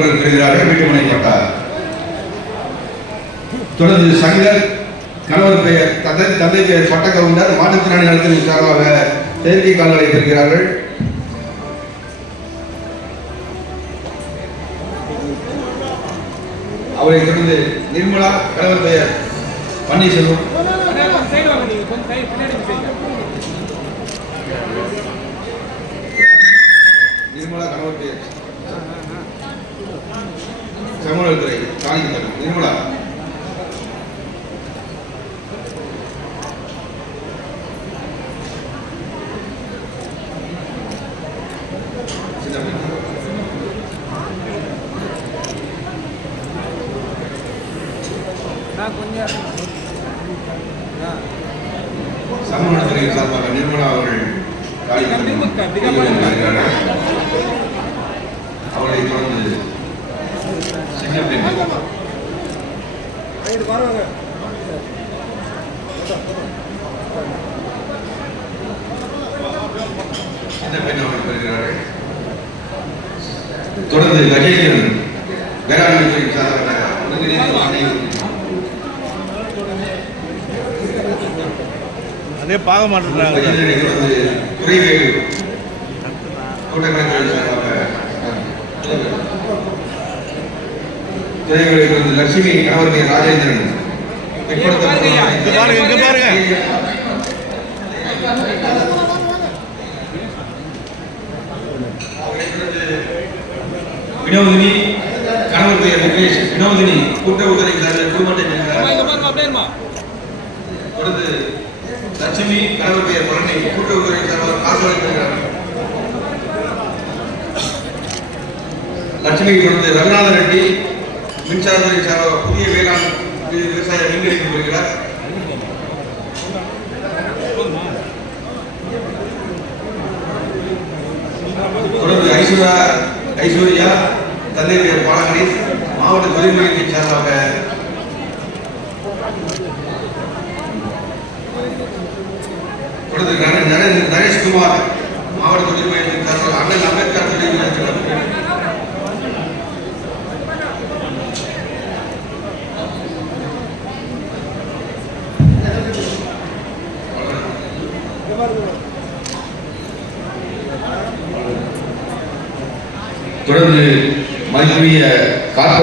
அவர்கள் பெறுகிறார்கள் வீட்டுமனை பட்டா தொடர்ந்து சங்கர் கணவர் பெயர் தந்தை தந்தை பெயர் பட்டக்கவுண்டர் மாற்றுத்திறனாளி நலத்தின் சார்பாக செயற்கை கால்நடை பெறுகிறார்கள். அவரை தொடர்ந்து நிர்மலா கணவர் பெயர் பன்னீர்செல்வம். நிர்மலா கணவர் பெயர் நிர்மலா பெண். நான் கொஞ்சம் ஆ. சமூகத்துறை சார்பாக நிர்மலா அவர்கள் வருகிறார்கள். அவளை தொடர்ந்து தொடர்ந்து கஜேந்திரன் வேளாண்மை துறை ஒருங்கிணைந்த ஆணையம் அதே பார்க்க கஜேந்திரனை தொடர்ந்து குறைவேறு தோட்டக்கலை சார்பாக லட்சுமி கணவர் ராஜேந்திரன். வினோதினி கணவர் பெயர் முகேஷ் வினோதினி கூட்ட உதவி குடும்பத்தை தொடர்ந்து லட்சுமி கணவர் பெயர் பழனி கூட்ட உதவி சார்பாக காசோலை லட்சுமி தொடர்ந்து ரகுநாதன் ரெட்டி மின்சாரத்துறை சார்பாக புதிய வேளாண் விவசாய மின்கணிப்பு வருகிறார் தொடர்ந்து ஐஸ்வர்யா ஐஸ்வர்யா தந்தை பெயர் பாலகணேஷ் மாவட்ட தொழில் சார்பாக தொடர்ந்து நரேஷ்குமார் மாவட்ட தொழில்முறை தொடர்ந்து மதிப்புரிய காப்பாடு